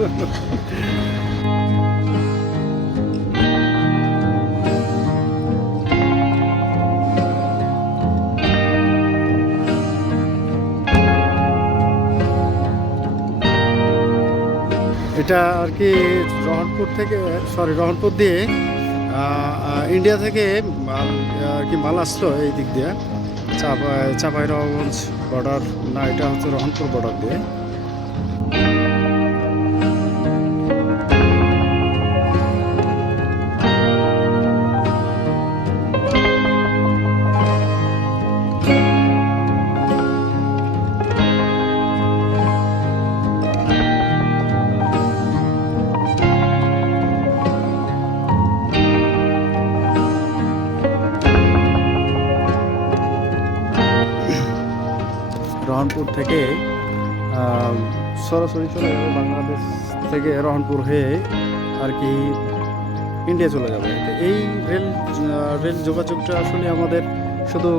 এটা আর কি রহনপুর দিয়ে ইন্ডিয়া থেকে মাল আর কি মাল আসলো এই দিক দিয়ে চাঁপাইনবাবগঞ্জ বর্ডার না, এটা হচ্ছে রহনপুর বর্ডার দিয়ে। রহনপুর থেকে সরাসরি চলে যাবে বাংলাদেশ থেকে, রহনপুর হয়ে আর কি ইন্ডিয়া চলে যাবে। তো এই রেল যোগাযোগটা আসলে আমাদের শুধু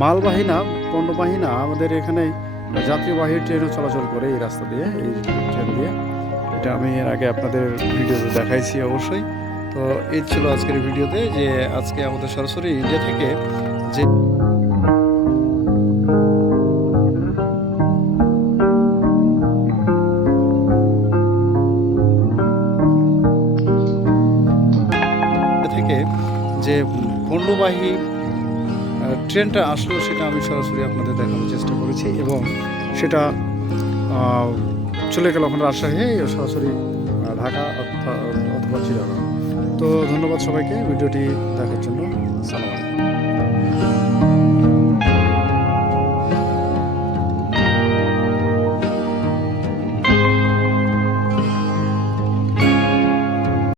মালবাহী না, পণ্যবাহী না, আমাদের এখানে যাত্রীবাহী ট্রেনও চলাচল করে এই রাস্তা দিয়ে, এই ট্রেন দিয়ে। এটা আমি এর আগে আপনাদের ভিডিওতে দেখাইছি অবশ্যই। তো এই ছিল আজকের ভিডিওতে, যে আজকে আমাদের সরাসরি ইন্ডিয়া থেকে যে পণ্যবাহী ট্রেনটা আসলো সেটা আমি সরাসরি আপনাদের দেখানোর চেষ্টা করেছি, এবং সেটা চলে গেল ওখানে রাজশাহী, সরাসরি ঢাকা অথবা চিটাগাং। তো ধন্যবাদ সবাইকে ভিডিওটি দেখার জন্য। সালাম।